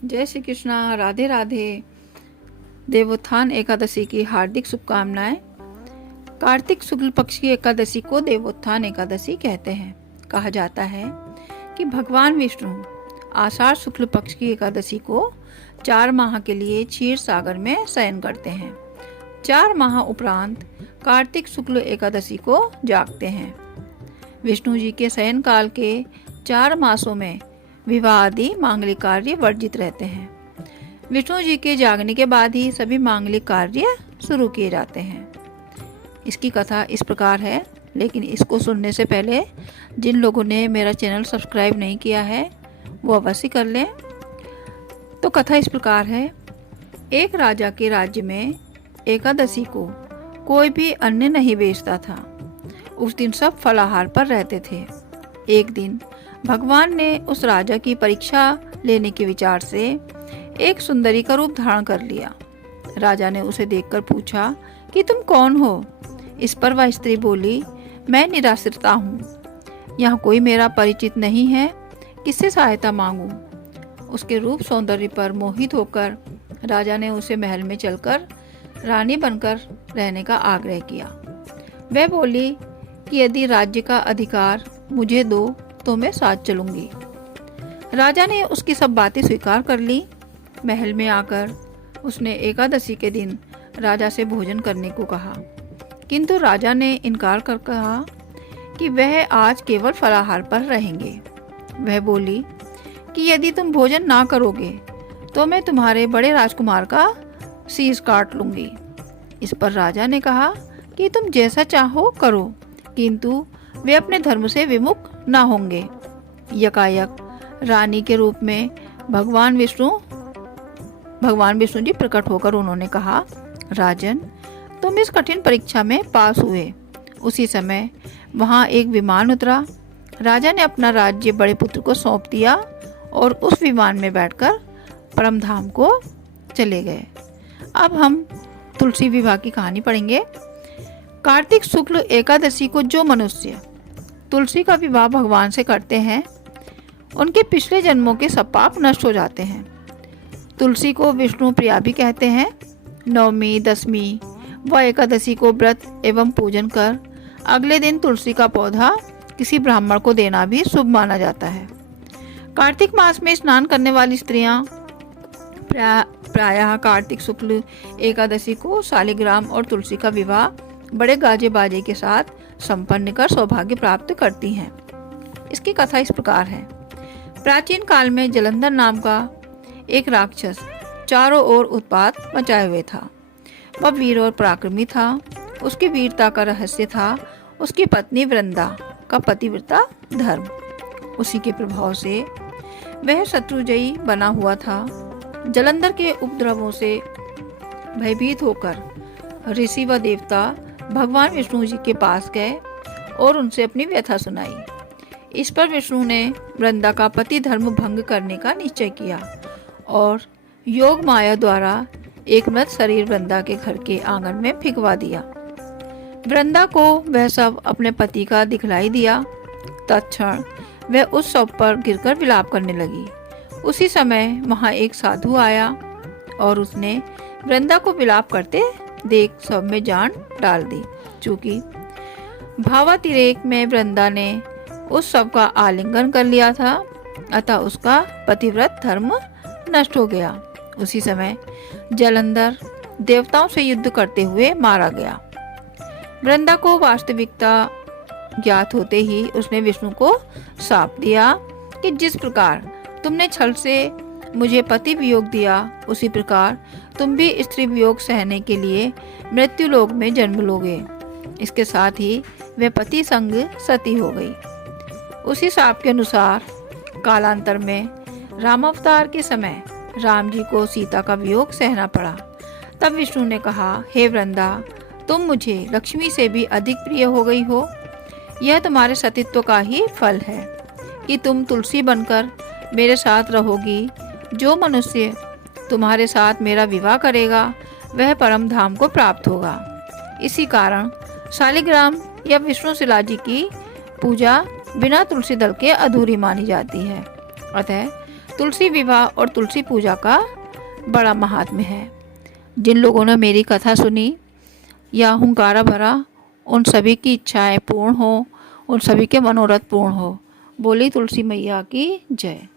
जय श्री कृष्णा, राधे राधे। देवोत्थान एकादशी की हार्दिक शुभकामनाएं। कार्तिक शुक्ल पक्ष की एकादशी को देवोत्थान एकादशी कहते हैं। कहा जाता है कि भगवान विष्णु आषाढ़ शुक्ल पक्ष की एकादशी को 4 माह के लिए क्षीर सागर में शयन करते हैं। 4 माह उपरांत कार्तिक शुक्ल एकादशी को जागते हैं। विष्णु जी के शयन काल के 4 मासों में विवाह आदि मांगलिक कार्य वर्जित रहते हैं। विष्णु जी के जागने के बाद ही सभी मांगलिक कार्य शुरू किए जाते हैं। इसकी कथा इस प्रकार है, लेकिन इसको सुनने से पहले जिन लोगों ने मेरा चैनल सब्सक्राइब नहीं किया है वो अवश्य कर लें। तो कथा इस प्रकार है। एक राजा के राज्य में एकादशी को कोई भी अन्न नहीं बेचता था। उस दिन सब फलाहार पर रहते थे। एक दिन भगवान ने उस राजा की परीक्षा लेने के विचार से एक सुंदरी का रूप धारण कर लिया। राजा ने उसे देखकर पूछा कि तुम कौन हो? इस पर वह स्त्री बोली, मैं निराश्रिता हूँ। यहाँ कोई मेरा परिचित नहीं है, किससे सहायता मांगूं? उसके रूप सौंदर्य पर मोहित होकर राजा ने उसे महल में चलकर रानी बनकर रहने का आग्रह किया। वह बोली कि यदि राज्य का अधिकार मुझे दो तो मैं साथ चलूंगी। राजा ने उसकी सब बातें स्वीकार कर ली। महल में आकर उसने एकादशी के दिन राजा से भोजन करने को कहा, किंतु राजा ने इनकार कर कहा कि वह आज केवल फलाहार पर रहेंगे। वह बोली कि यदि तुम भोजन ना करोगे तो मैं तुम्हारे बड़े राजकुमार का शीश काट लूंगी। इस पर राजा ने कहा कि तुम जैसा चाहो करो, किंतु वे अपने धर्म से विमुख न होंगे। यकायक रानी के रूप में भगवान विष्णु जी प्रकट होकर उन्होंने कहा, राजन, तुम इस कठिन परीक्षा में पास हुए। उसी समय वहां एक विमान उतरा। राजा ने अपना राज्य बड़े पुत्र को सौंप दिया और उस विमान में बैठकर परमधाम को चले गए। अब हम तुलसी विवाह की कहानी पढ़ेंगे। कार्तिक शुक्ल एकादशी को जो मनुष्य तुलसी का विवाह भगवान से करते हैं, उनके पिछले जन्मों के सब पाप नष्ट हो जाते हैं। तुलसी को विष्णु प्रिया भी कहते हैं। नवमी, दशमी व एकादशी को व्रत एवं पूजन कर अगले दिन तुलसी का पौधा किसी ब्राह्मण को देना भी शुभ माना जाता है। कार्तिक मास में स्नान करने वाली स्त्रियां प्रायः कार्तिक शुक्ल एकादशी को शालिग्राम और तुलसी का विवाह बड़े गाजे बाजे के साथ संपन्न कर सौभाग्य प्राप्त करती हैं। इसकी कथा इस प्रकार है। प्राचीन काल में जलंधर नाम का एक राक्षस चारों ओर उत्पात मचाए हुए था। वह वीर और पराक्रमी था। उसकी वीरता का रहस्य था उसकी पत्नी वृंदा का पतिव्रता धर्म। उसी के प्रभाव से वह शत्रुजयी बना हुआ था। जलंधर के उपद्रवों से भयभीत होकर ऋषि व देवता भगवान विष्णु जी के पास गए और उनसे अपनी व्यथा सुनाई। इस पर विष्णु ने वृंदा का पति धर्म भंग करने का निश्चय किया और योग माया द्वारा एक मृत शरीर वृंदा के घर के आंगन में फेंकवा दिया। वृंदा को वह सब अपने पति का दिखलाई दिया। तत्क्षण वह उस शव पर गिरकर विलाप करने लगी। उसी समय वहां एक साधु आया और उसने वृंदा को विलाप करते देख शव में जान डाल दी। चूंकि भावातिरेक में वृंदा ने उस शव का आलिंगन कर लिया था, अतः उसका पतिव्रत धर्म नष्ट हो गया। उसी समय जलंधर देवताओं से युद्ध करते हुए मारा गया। वृंदा को वास्तविकता ज्ञात होते ही उसने विष्णु को शाप दिया कि जिस प्रकार तुमने छल से मुझे पति वियोग दिया, उसी प्रकार तुम भी स्त्री वियोग सहने के लिए मृत्यु लोक में जन्म लोगे। इसके साथ ही वह पति संग सती हो गई। उसी शाप के अनुसार कालांतर में रामावतार के समय राम जी को सीता का वियोग सहना पड़ा। तब विष्णु ने कहा, हे वृंदा, तुम मुझे लक्ष्मी से भी अधिक प्रिय हो गई हो। यह तुम्हारे सतीत्व का ही फल है कि तुम तुलसी बनकर मेरे साथ रहोगी। जो मनुष्य तुम्हारे साथ मेरा विवाह करेगा वह परम धाम को प्राप्त होगा। इसी कारण शालिग्राम या विष्णु शिला जी की पूजा बिना तुलसी दल के अधूरी मानी जाती है। अतः तुलसी विवाह और तुलसी पूजा का बड़ा महात्म्य है। जिन लोगों ने मेरी कथा सुनी या हुंकारा भरा, उन सभी की इच्छाएं पूर्ण हो, उन सभी के मनोरथ पूर्ण हो। बोली तुलसी मैया की जय।